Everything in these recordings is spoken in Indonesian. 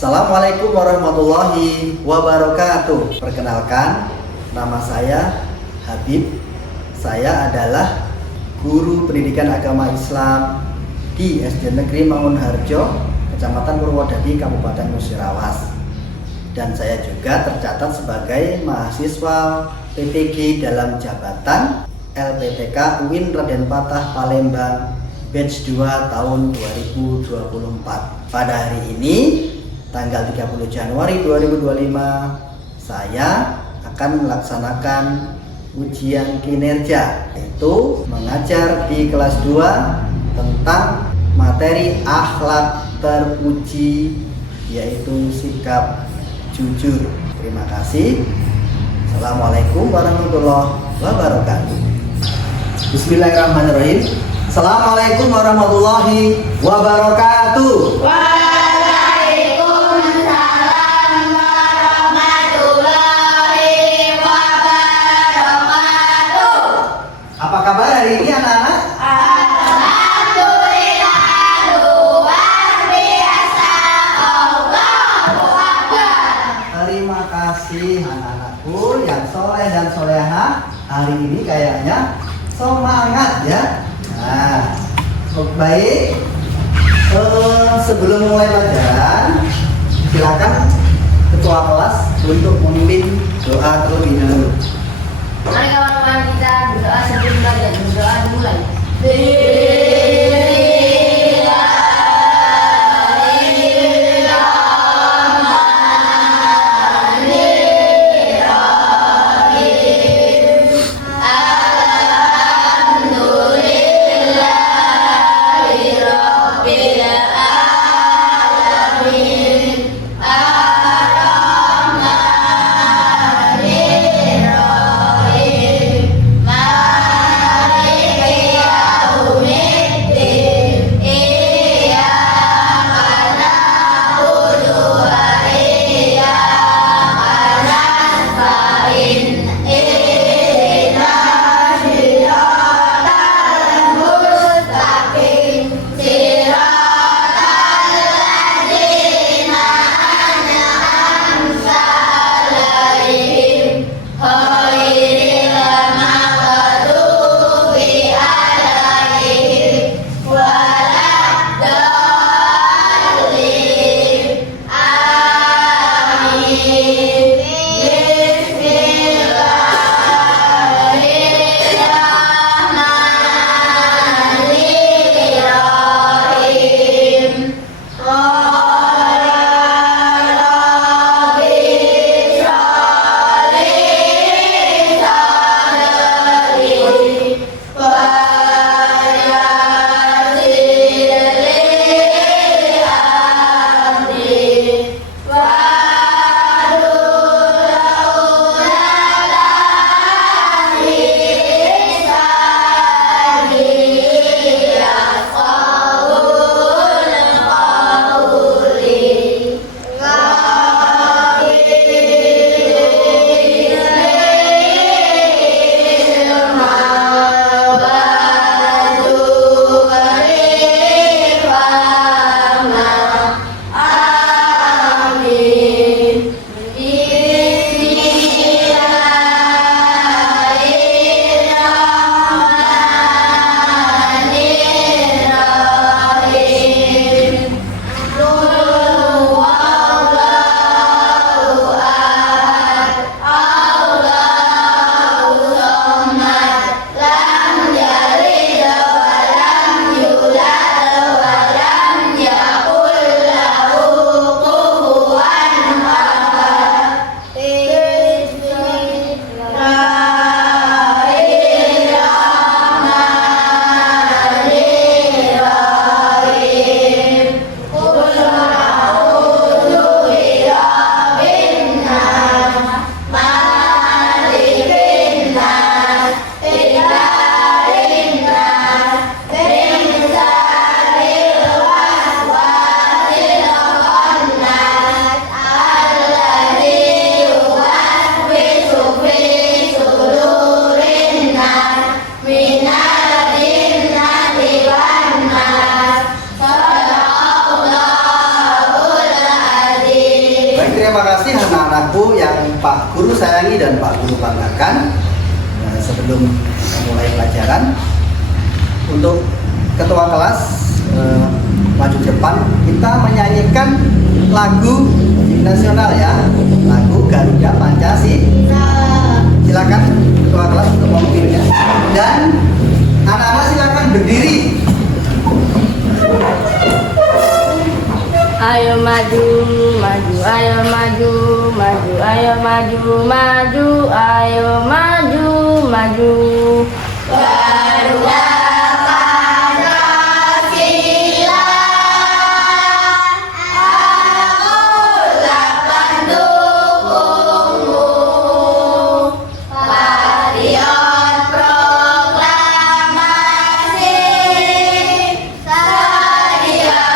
Assalamualaikum warahmatullahi wabarakatuh. Perkenalkan, nama saya Habib. Saya adalah guru pendidikan agama Islam di SD Negeri Mangunharjo, Kecamatan Purwodadi, Kabupaten Musirawas. Dan saya juga tercatat sebagai mahasiswa PTG dalam jabatan LPTK UIN Raden Patah Palembang batch 2 tahun 2024. Pada hari ini tanggal 30 Januari 2025, saya akan melaksanakan ujian kinerja, yaitu mengajar di kelas 2 tentang materi akhlak terpuji, yaitu sikap jujur. Terima kasih. Assalamualaikum warahmatullahi wabarakatuh. Bismillahirrahmanirrahim. Assalamualaikum warahmatullahi wabarakatuh. Apa kabar hari ini anak-anak? Alhamdulillah, luar biasa, Allahu Akbar. Terima kasih anak-anakku yang soleh dan solehah. Hari ini kayaknya semangat ya. Nah, baik. Sebelum mulai pelajaran, silakan ketua kelas untuk memimpin doa terlebih dahulu. Mari kawan-kawan kita berdoa sebelum belajar. Berdoa dimulai. sayangi dan Pak Guru banggakan. Sebelum mulai pelajaran, untuk ketua kelas maju ke depan, kita menyanyikan lagu nasional ya, lagu Garuda Pancasila. Silakan ketua kelas untuk memimpinnya, dan anak-anak silakan berdiri. Ayo maju, maju, ayo maju, maju, ayo maju, maju, ayo maju, maju. Garuda Pancasila, akulah pendukungmu. Patriot proklamasi, sedia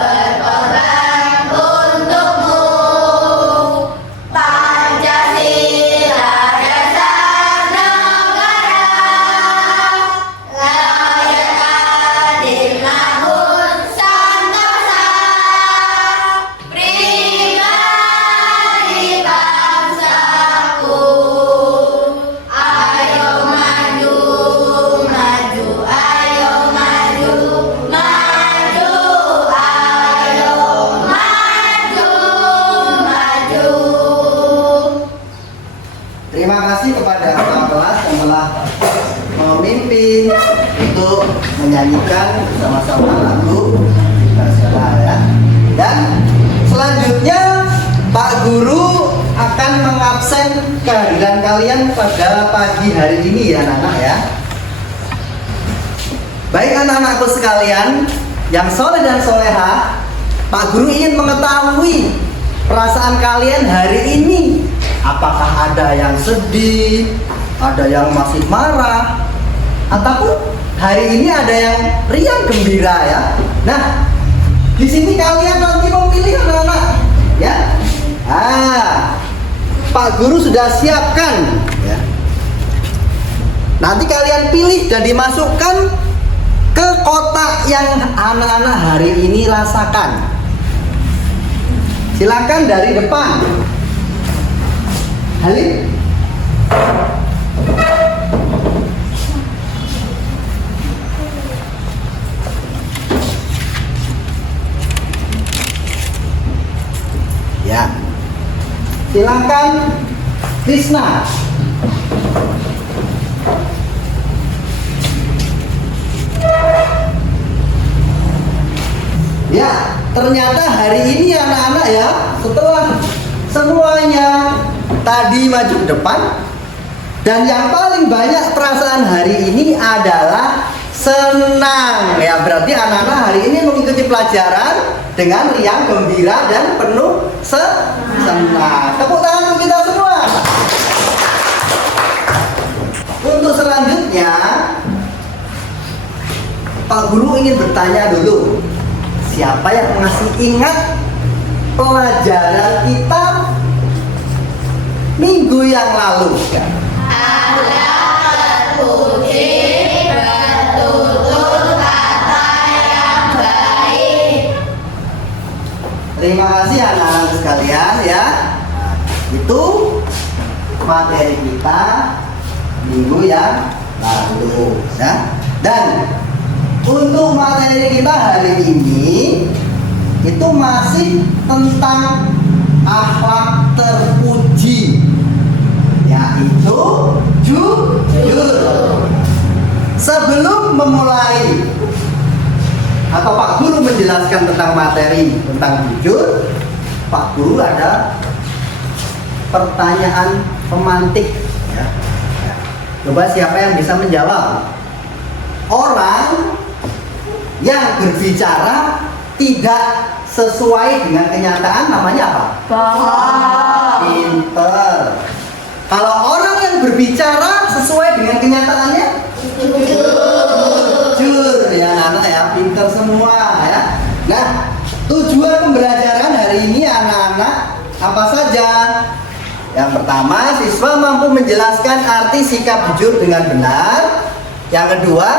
berkorban untukmu. Pancasila dasar negara, layak adil namun santosa, pribadi bangsaku. Ayo maju, maju, ayo maju, maju, ayo maju, maju. Terima kasih kepada ketua kelas yang telah memimpin untuk menyanyikan bersama-sama lagu nasional ya. Dan selanjutnya Pak Guru akan mengabsen kehadiran kalian pada pagi hari ini ya anak-anak ya. Baik anak-anakku sekalian yang soleh dan soleha, Pak Guru ingin mengetahui perasaan kalian hari ini. Apakah ada yang sedih, ada yang masih marah, ataupun hari ini ada yang riang gembira ya. Nah, di sini kalian nanti memilih anak-anak ya. Pak Guru sudah siapkan ya. Nanti kalian pilih dan dimasukkan ke kotak yang anak-anak hari ini rasakan. Silakan dari depan. Halim. Ya. Silakan Krisna. Ya, ternyata hari ini anak-anak ya, setelah semuanya tadi maju ke depan, dan yang paling banyak perasaan hari ini adalah senang ya. Berarti anak-anak hari ini mengikuti pelajaran dengan riang gembira dan penuh senang. Tepuk tangan untuk kita semua. Untuk selanjutnya Pak Guru ingin bertanya dulu, siapa yang masih ingat pelajaran kita minggu yang lalu? Ya. Allah terpuji, bertutur kata yang baik. Terima kasih anak-anak sekalian ya. Itu materi kita minggu yang lalu ya. Dan untuk materi kita hari ini itu masih tentang akhlak terpuji, yaitu jujur. Sebelum memulai atau Pak Guru menjelaskan tentang materi tentang jujur, Pak Guru ada pertanyaan pemantik ya. Coba siapa yang bisa menjawab? Orang yang berbicara tidak sesuai dengan kenyataan namanya apa? Bohong. Pinter. Kalau orang yang berbicara sesuai dengan kenyataannya? Jujur ya anak ya, pinter semua ya. Nah, tujuan pembelajaran hari ini anak-anak apa saja? Yang pertama, siswa mampu menjelaskan arti sikap jujur dengan benar. Yang kedua,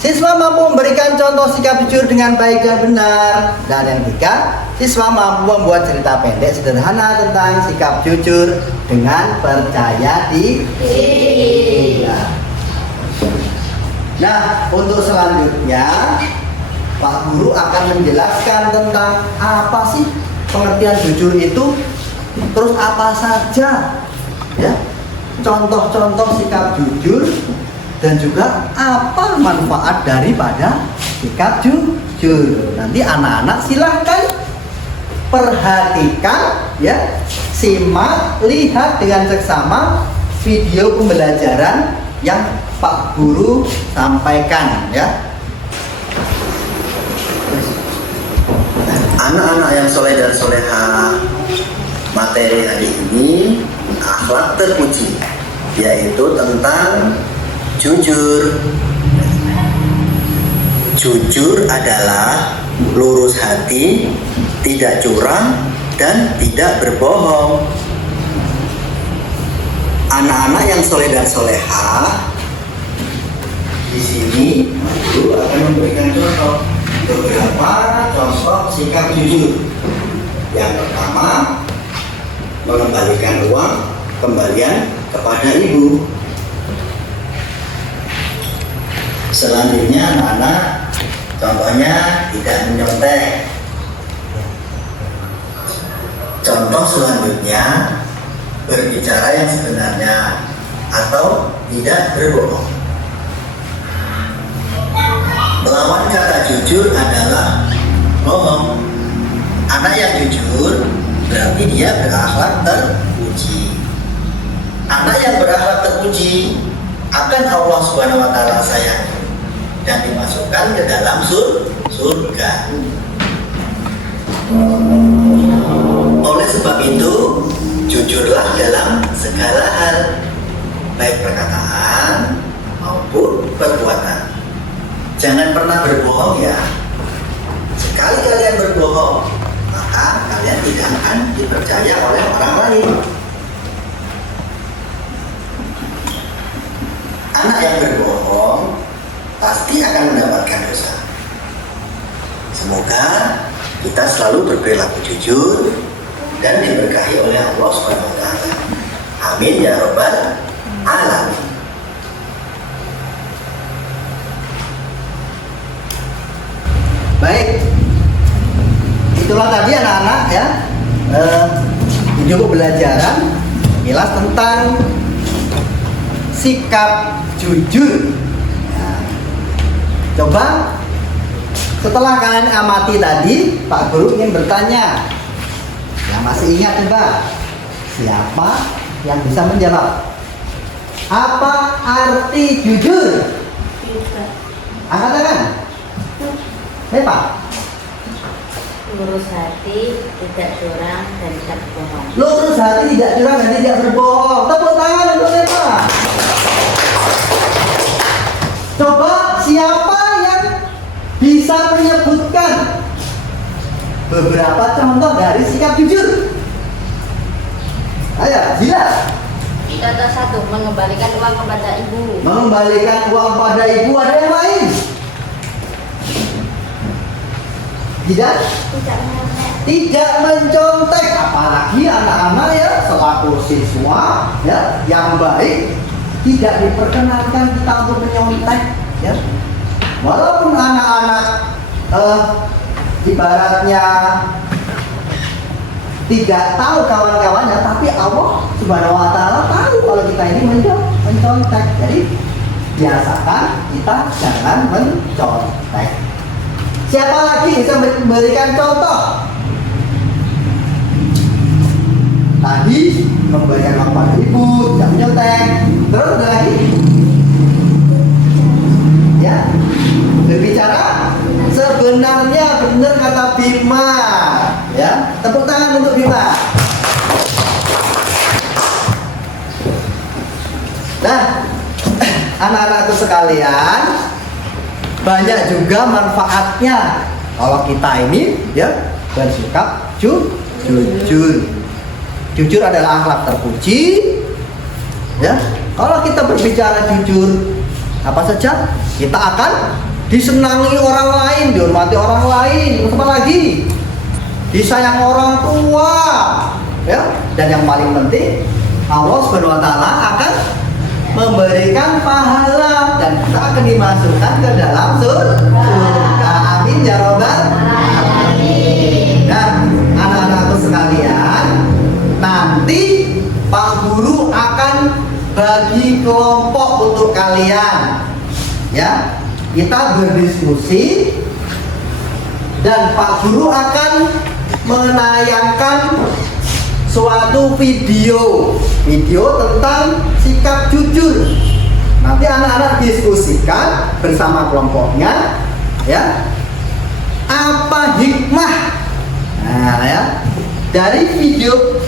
siswa mampu memberikan contoh sikap jujur dengan baik dan benar. Dan yang ketiga, siswa mampu membuat cerita pendek sederhana tentang sikap jujur dengan percaya diri. Nah, untuk selanjutnya Pak Guru akan menjelaskan tentang apa sih pengertian jujur itu, terus apa saja ya contoh-contoh sikap jujur, dan juga apa manfaat daripada sikap jujur. Nanti anak-anak silahkan perhatikan ya, simak, lihat dengan seksama video pembelajaran yang Pak Guru sampaikan ya. Anak-anak yang soleh dan soleha, materi hari ini akhlak terpuji, yaitu tentang jujur. Jujur adalah lurus hati, tidak curang, dan tidak berbohong. Anak-anak yang soleh dan soleha, di sini Guru akan memberikan beberapa contoh sikap jujur. Yang pertama, mengembalikan uang kembalian kepada ibu. Selanjutnya anak-anak, contohnya tidak menyontek. Contoh selanjutnya, berbicara yang sebenarnya atau tidak berbohong. Lawan kata jujur adalah bohong. Anak yang jujur berarti dia berakhlak terpuji. Anak yang berakhlak terpuji akan Allah Subhanahu wa taala sayang dan dimasukkan ke dalam surga. Oleh sebab itu, jujurlah dalam segala hal, baik perkataan maupun perbuatan. Jangan pernah berbohong ya. Sekali kalian berbohong, maka kalian tidak akan dipercaya oleh orang lain. Anak yang berbohong pasti akan mendapatkan dosa. Semoga kita selalu berperilaku jujur dan diberkahi oleh Allah Subhanahu wa taala. Amin ya rabbal alamin. Baik, itulah tadi anak-anak ya video pembelajaran jelas tentang sikap jujur. Nah, coba setelah kalian amati tadi, Pak Guru ingin bertanya. Yang masih ingat coba, siapa yang bisa menjawab? Apa arti jujur? Angkat tangan. Pak. Lurus hati, tidak curang, dan tidak berbohong. Lurus hati, tidak curang, dan tidak berbohong. Tepuk tangan untuk Pak. Coba siapa yang bisa menyebutkan beberapa contoh dari sikap jujur? Ayo, jelas. Contoh satu, mengembalikan uang kepada ibu. Mengembalikan uang pada ibu. Ada yang lain? Tidak mencontek, apalagi anak-anak ya selaku siswa ya yang baik, tidak diperkenankan kita untuk menyontek ya. Walaupun anak-anak ibaratnya tidak tahu kawan-kawannya, tapi Allah Subhanahu wa taala tahu kalau kita ini mencontek. Jadi biasakan kita jangan mencontek. Siapa lagi bisa memberikan contoh? Tadi memberikan uang pada ibu, tidak menyontek. Terus ada lagi? Ya, berbicara sebenarnya benar kata Bima. Ya, tepuk tangan untuk Bima. Nah, anak-anakku sekalian, banyak juga manfaatnya kalau kita ini ya bersikap jujur. Jujur adalah akhlak terpuji ya. Kalau kita berbicara jujur, apa saja? kita akan disenangi orang lain, dihormati orang lain, apa lagi? Disayang orang tua, ya. Dan yang paling penting, Allah Subhanahu wa taala akan memberikan pahala dan kita akan dimasukkan ke dalam surga. Amin ya robbal alamin. Dan anak-anakku sekalian, nanti Pak Guru akan bagi kelompok untuk kalian. Ya, kita berdiskusi dan Pak Guru akan menayangkan suatu video tentang sikap jujur. Nanti anak-anak diskusikan bersama kelompoknya, ya. Apa hikmah? Nah, ya. Dari video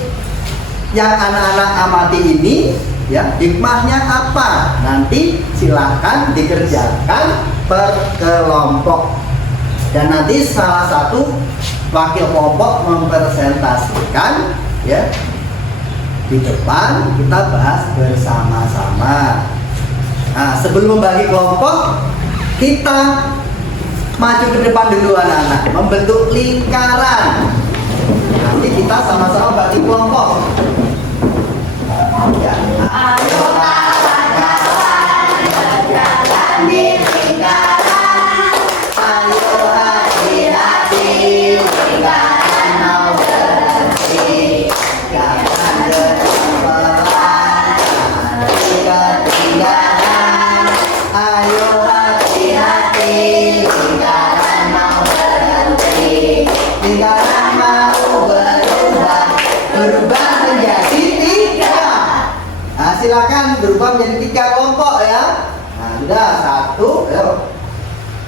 yang anak-anak amati ini, ya, hikmahnya apa? Nanti silahkan dikerjakan per kelompok. Dan nanti salah satu wakil kelompok mempresentasikan, ya, di depan kita bahas bersama-sama. Nah, sebelum membagi kelompok, kita maju ke depan dulu anak-anak, membentuk lingkaran. Nanti kita sama-sama bagi kelompok. Ya. Ayo kawan-kawan berjalan di lingkaran. Ayo hati-hati lingkaran mau berhenti. Jangan berpelan, nanti ketinggalan. Ayo hati-hati lingkaran mau berhenti. Lingkaran mau berubah menjadi 3. Nah, silakan berubah menjadi 3 kelompok ya. Nah, sudah 1, ayo.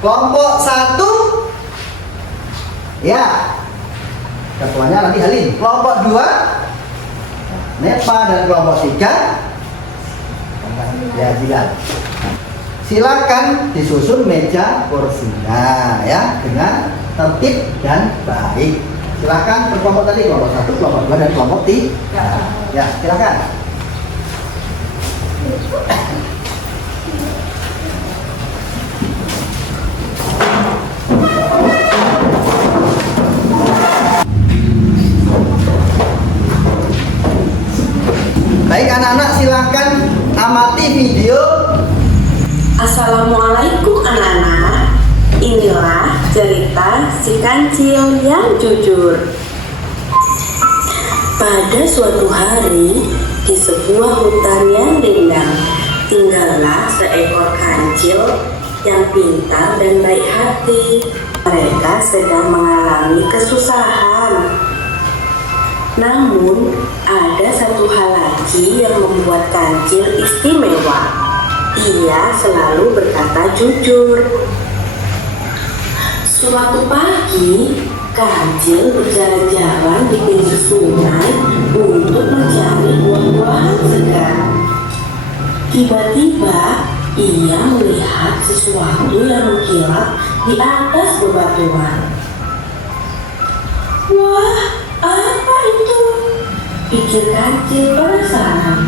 Kelompok 1, ya, ketuanya nanti Halim. Kelompok 2, Nepa, dan kelompok 3, ya, Jilan. Silakan disusun meja kursinya ya dengan tertib dan baik. Silakan berkelompok tadi, kelompok 1, kelompok 2, dan kelompok 3. Ya, silakan. Baik anak-anak, silakan amati video. Assalamualaikum anak-anak. Inilah cerita si kancil yang jujur. Pada suatu hari, di sebuah hutan yang rindang, tinggallah seekor kancil yang pintar dan baik hati. Mereka sedang mengalami kesusahan. Namun, ada satu hal lagi yang membuat kancil istimewa. Ia selalu berkata jujur. Suatu pagi, kancil berjalan-jalan di pinggir sungai untuk mencari buah-buahan segar. Tiba-tiba, ia melihat sesuatu yang mengkilap di atas bebatuan. Wah, apa itu? Pikir kancil penasaran.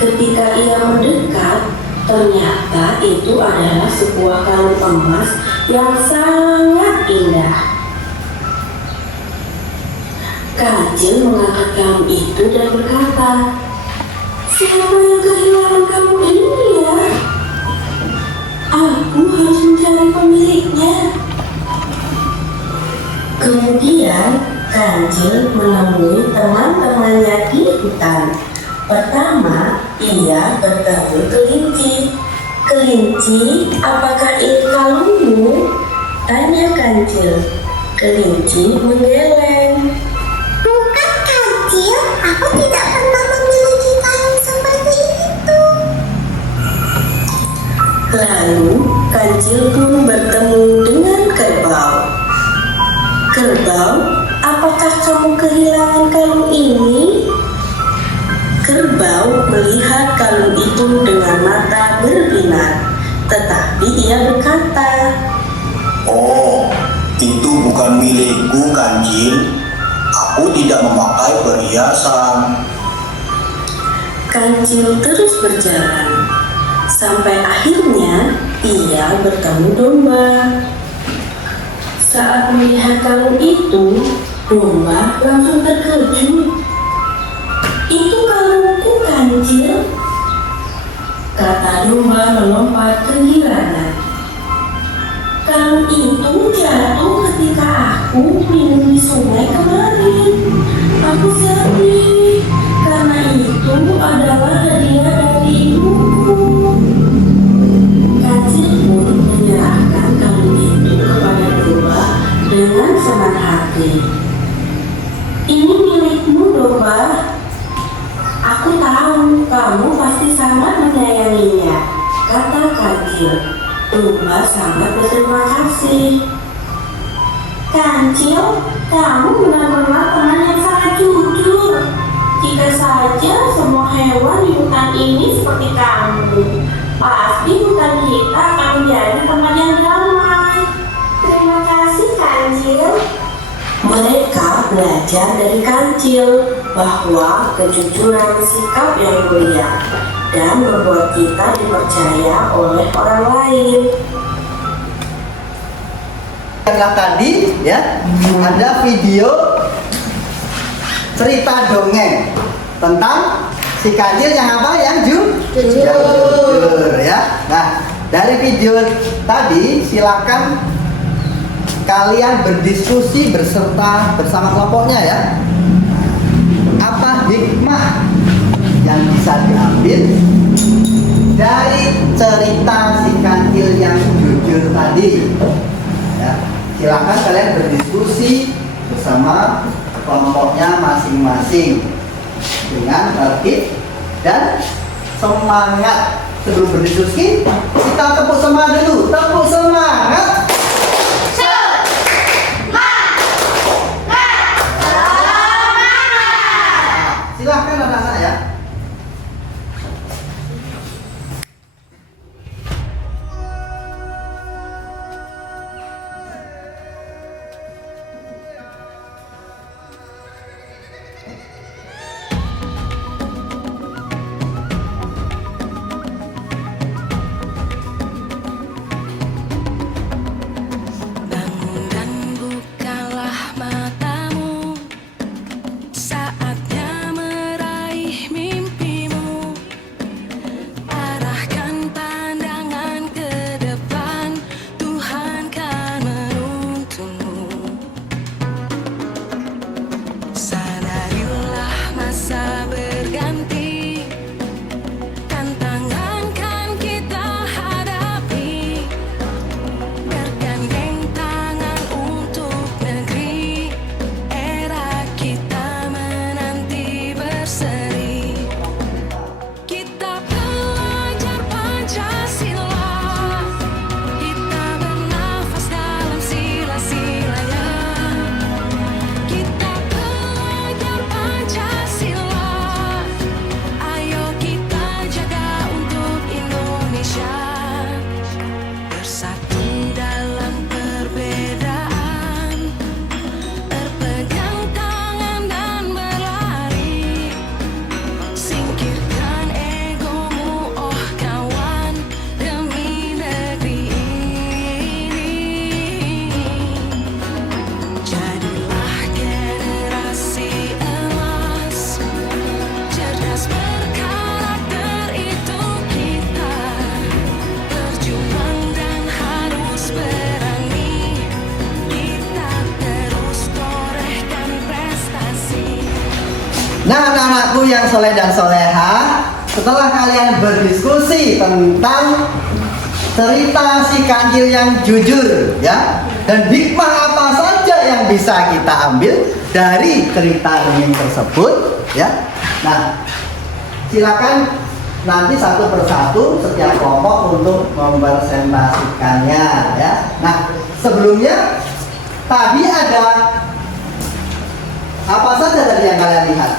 Ketika ia mendekat, ternyata itu adalah sebuah kalung emas yang sangat indah. Kancil mengangkat kalung itu dan berkata, "Siapa yang kehilangan kalung ini ya? Aku harus mencari pemiliknya." Kemudian kancil menemui teman-temannya di hutan. Pertama, ia bertemu kelinci. "Kelinci, apakah ini kalungmu?" tanya kancil. Kelinci menggeleng. "Bukan kancil, aku tidak pernah memiliki kalung seperti itu." Lalu kancil pun bertemu dengan kerbau. "Kerbau, apakah kamu kehilangan kalung ini?" Kerbau melihat kalung itu dengan mata berbinar, tetapi ia berkata, Oh, itu bukan milikku, kancil. Aku tidak memakai perhiasan. Kancil terus berjalan, sampai akhirnya ia bertemu domba. Saat melihat kalung itu, domba langsung terkejut. "Itu kalungku, Kancil," kata domba melompat kegirangan. "Kalung itu jatuh ketika aku minum di sungai kemarin. Aku sedih, karena itu adalah hadiah dari ibuku." Kancil pun menyerahkan kalung itu kepada domba dengan senang hati. "Ini milikmu, domba. Aku tahu kamu pasti sangat menyayanginya," kata Kancil. Domba sangat berterima kasih. "Kancil, kamu benar-benar teman yang sangat jujur. Jika saja semua hewan di hutan ini seperti kamu, pasti hutan kita akan menjadi tempat yang damai." "Terima kasih, Kancil." Mereka belajar dari Kancil bahwa kejujuran sikap yang mulia dan membuat kita dipercaya oleh orang lain. Karena tadi ya ada video cerita dongeng tentang si Kancil yang apa? Yang jujur ya. Nah, dari video tadi silakan kalian berdiskusi bersama kelompoknya ya. Apa hikmah yang bisa diambil dari cerita si Kancil yang jujur tadi? Ya, silakan kalian berdiskusi bersama kelompoknya masing-masing dengan tertib dan semangat. Sebelum berdiskusi, kita tepuk semangat dulu. Tepuk semangat. Silahkan anak-anak ya. Bangun dan bukalah matamu, saatnya meraih mimpimu. Arahkan pandangan ke depan, Tuhan kan menuntunmu. Sadarilah masa berganti, tantangan kan kita hadapi. Bergandeng tangan untuk negeri, era kita menanti berseri. Kita pelajar Pancasila, kita bernafas dalam sila-silanya. Kita pelajar Pancasila, ayo kita jaga untuk Indonesia. Bersatu dalam perbedaan, berpegang tangan dan berlari. Singkirkan egomu, oh kawan, demi negeri ini. Jadilah generasi emas, cerdas berkarakter itu kita. Berjuang dan harus berani, kita terus torehkan prestasi. Nah, anak-anakku yang soleh dan soleha, setelah kalian berdiskusi tentang cerita si Kancil yang jujur ya, dan hikmah apa saja yang bisa kita ambil dari cerita dongeng tersebut ya. Nah, silakan nanti satu persatu setiap kelompok untuk mempresentasikannya ya. Nah, sebelumnya tadi ada apa saja tadi yang kalian lihat?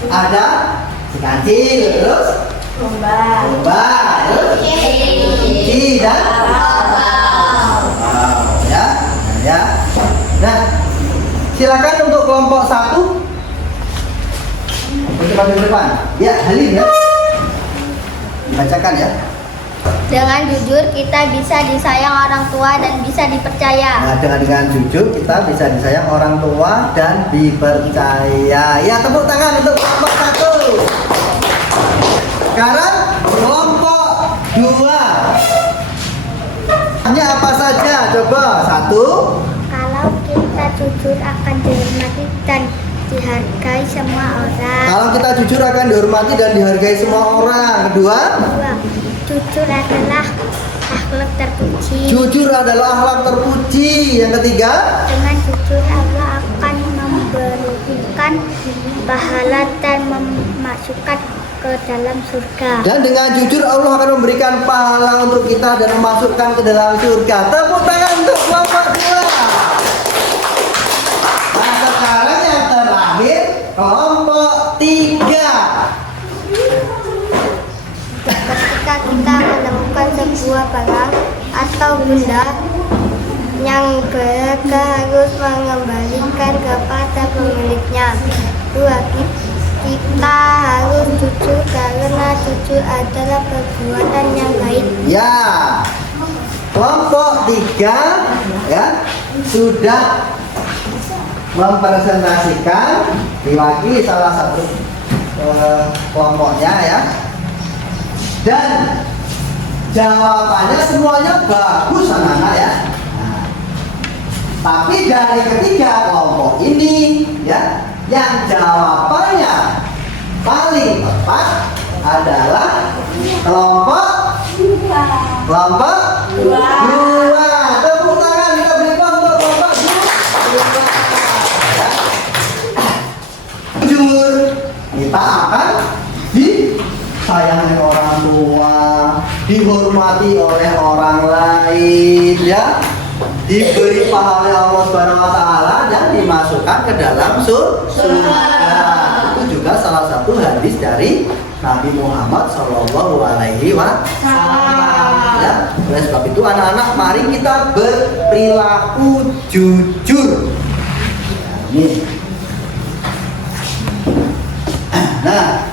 Ada si Kancil, terus Domba. terus kunci dan ya, ya. Nah, silakan untuk kelompok 1 depan. Ya, Halim ya. Dibacakan ya. Dengan jujur kita bisa disayang orang tua dan bisa dipercaya. Nah, dengan jujur kita bisa disayang orang tua dan dipercaya. Ya, tepuk tangan untuk kelompok 1. Sekarang kelompok 2. Hanya apa saja? Coba 1. Kalau kita jujur akan dihormati dan dihargai semua orang. Kalau kita jujur akan dihormati dan dihargai semua orang. Kedua, Jujur adalah akhlak terpuji. jujur adalah akhlak terpuji. Yang ketiga, Dengan jujur Allah akan memberikan pahala dan memasukkan ke dalam surga. dan dengan jujur Allah akan memberikan pahala untuk kita dan memasukkan ke dalam surga. Tepuk tangan untuk kelompok 2. Nah, sekarang yang terakhir kelompok 3. Ketika kita menemukan sebuah barang atau benda yang berharga harus mengembalikan kepada pemiliknya. 2. Kita harus jujur karena jujur adalah perbuatan yang baik. Ya, kelompok 3 ya sudah mempresentasikan diwakili salah satu kelompoknya ya, dan jawabannya semuanya bagus anak-anak ya. Nah, tapi dari ketiga kelompok ini ya, yang jawabannya paling tepat adalah kelompok 2. Tepuk tangan kita berikan untuk kelompok 2. Jujur, kita akan disayangi orang tua, dihormati oleh orang lain ya, diberi pahala Allah Subhanahu wa taala dan dimasukkan ke dalam surga. Itu juga salah satu hadis dari Nabi Muhammad Shallallahu Alaihi Wasallam. Ya, oleh sebab itu anak-anak, mari kita berperilaku jujur. Ini. Nah,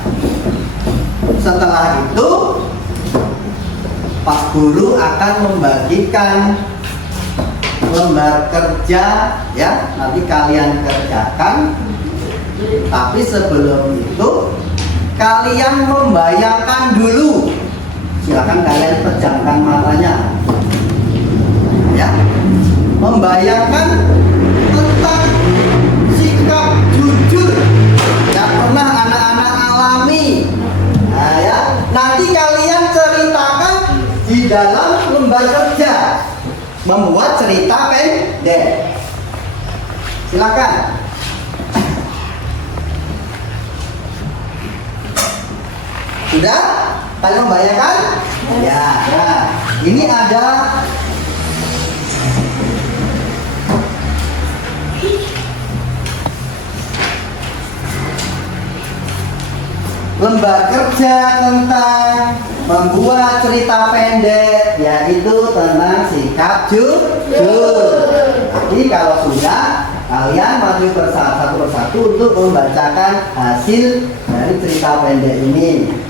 setelah itu Pak Guru akan membagikan lembar kerja ya, nanti kalian kerjakan. Tapi sebelum itu kalian membayangkan dulu. Silakan kalian pejamkan matanya ya, membayangkan tentang sikap jujur yang pernah anak-anak alami. Nah ya, nanti kalian ceritakan di dalam lembar kerja, membuat cerita pendek. Silakan. Sudah? Kalian membayangkan? Ya. Nah, ini ada lembar kerja tentang membuat cerita pendek, yaitu tentang sikap jujur. Jadi kalau sudah, kalian maju satu persatu untuk membacakan hasil dari cerita pendek ini.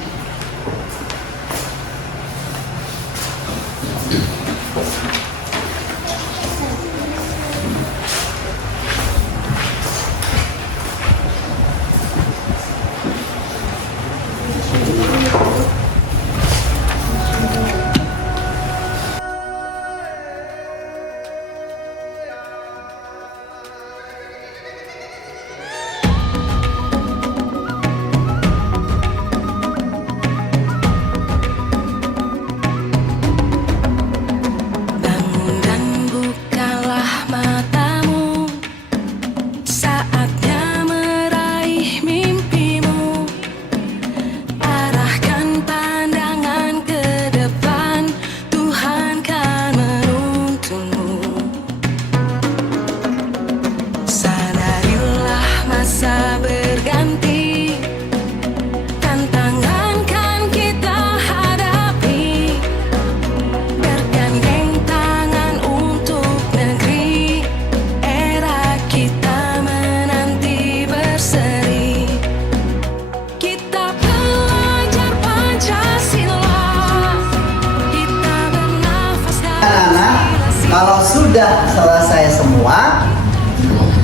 Kalau sudah selesai semua,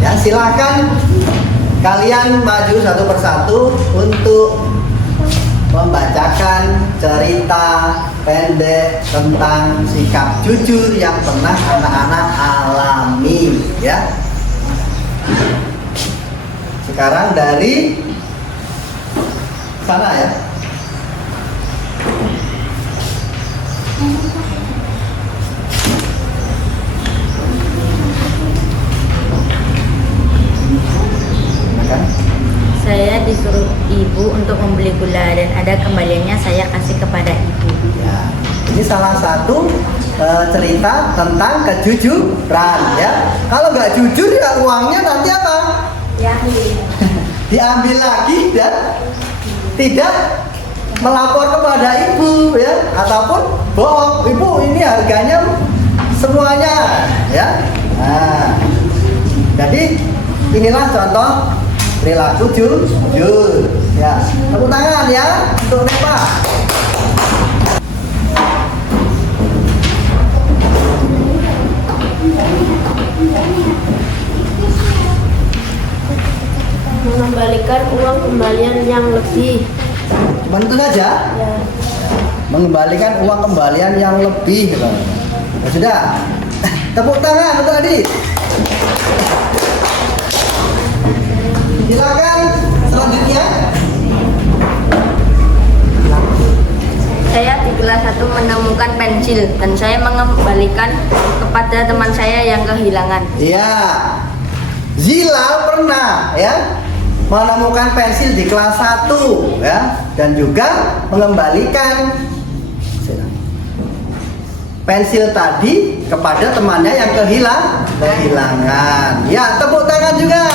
ya silakan kalian maju satu persatu untuk membacakan cerita pendek tentang sikap jujur yang pernah anak-anak alami, ya. Sekarang dari sana ya. Saya disuruh ibu untuk membeli gula dan ada kembaliannya saya kasih kepada ibu. Ya, ini salah satu cerita tentang kejujuran, ya. Kalau nggak jujur ya uangnya nanti apa? Ya. Diambil lagi dan tidak melapor kepada ibu, ya, ataupun bohong, ibu ini harganya semuanya, ya. Nah, jadi inilah contoh perilaku jujur, ya. Tepuk tangan ya untuk Nepa. Mengembalikan uang kembalian yang lebih. Cuma itu saja. Ya. Mengembalikan uang kembalian yang lebih, gitu. Ya sudah. Tepuk tangan untuk Adi. Silakan selanjutnya. Saya di kelas 1 menemukan pensil dan saya mengembalikan kepada teman saya yang kehilangan. Iya. Zila pernah, ya, menemukan pensil di kelas 1, ya, dan juga mengembalikan pensil tadi kepada temannya yang kehilangan. Ya, tepuk tangan juga.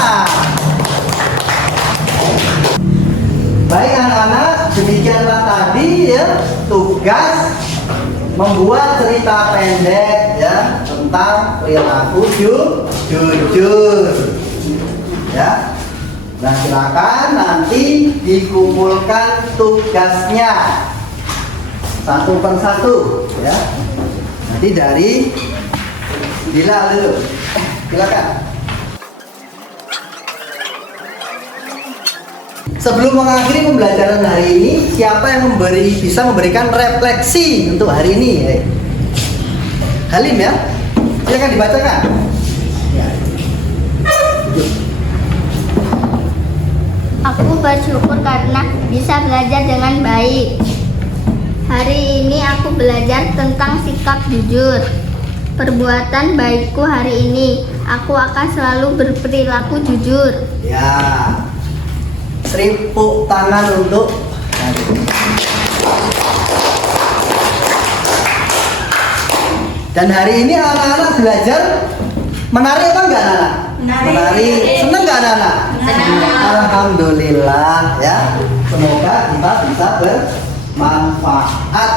Baik anak-anak, demikianlah tadi ya tugas membuat cerita pendek ya tentang perilaku jujur. Ya. Nah, silakan nanti dikumpulkan tugasnya satu per satu ya. Nanti dari Dila dulu. Silakan. Sebelum mengakhiri pembelajaran hari ini, siapa yang bisa memberikan refleksi untuk hari ini? Halim ya, silakan dibacakan. Ya. Aku bersyukur karena bisa belajar dengan baik. Hari ini aku belajar tentang sikap jujur. Perbuatan baikku hari ini, aku akan selalu berperilaku jujur. Ya. Tepuk tangan untuk dan hari ini anak-anak belajar menari apa enggak anak-anak? Menari. Senang enggak anak-anak? Alhamdulillah ya. Semoga kita bisa bermanfaat.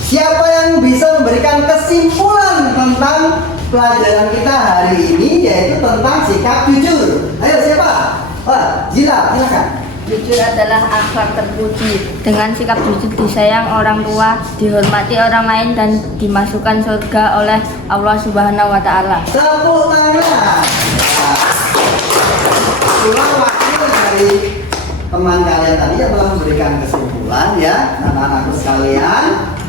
Siapa yang bisa memberikan kesimpulan tentang pelajaran kita hari ini, yaitu tentang sikap jujur? Ayo siapa? Wah, Zila, silakan. Jujur adalah akhlak terpuji. Dengan sikap jujur disayang orang tua, dihormati orang lain dan dimasukkan surga oleh Allah Subhanahu wa taala. Tepuk tangan. Itulah wakil dari teman kalian tadi yang telah memberikan kesimpulan ya, anak-anakku sekalian.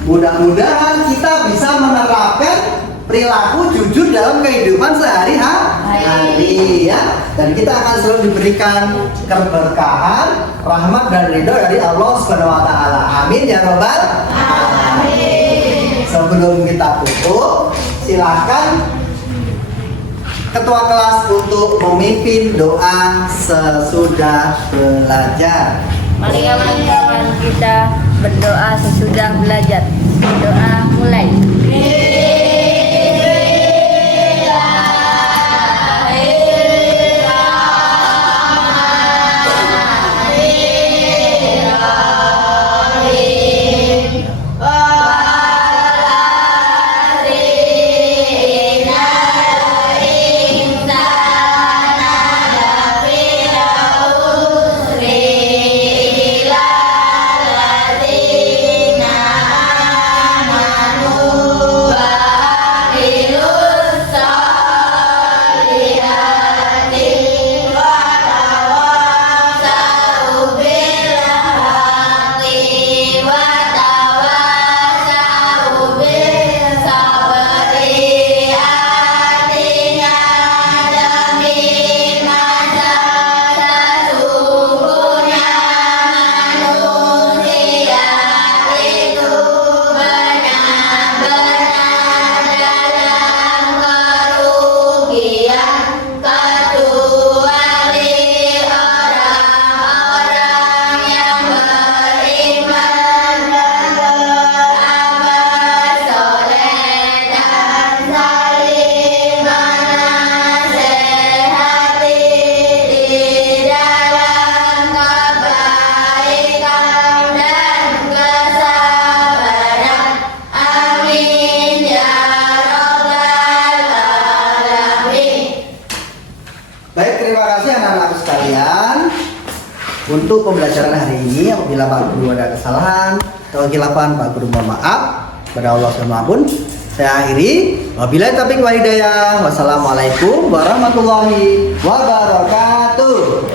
Mudah-mudahan kita bisa menerapkan perilaku jujur dalam kehidupan sehari-hari ya, dan kita akan selalu diberikan keberkahan, rahmat dan ridho dari Allah Subhanahu wa taala. Amin ya robbal alamin. Sebelum kita tutup, silakan ketua kelas untuk memimpin doa sesudah belajar. Mari kawan-kawan kita berdoa sesudah belajar. Doa mulai. untuk pembelajaran hari ini. Apabila Pak Guru ada kesalahan atau kekhilafan, Pak Guru mohon maaf. Pada Allah SWT saya akhiri. Wabillahi taufiq wal hidayah. Wassalamualaikum warahmatullahi wabarakatuh.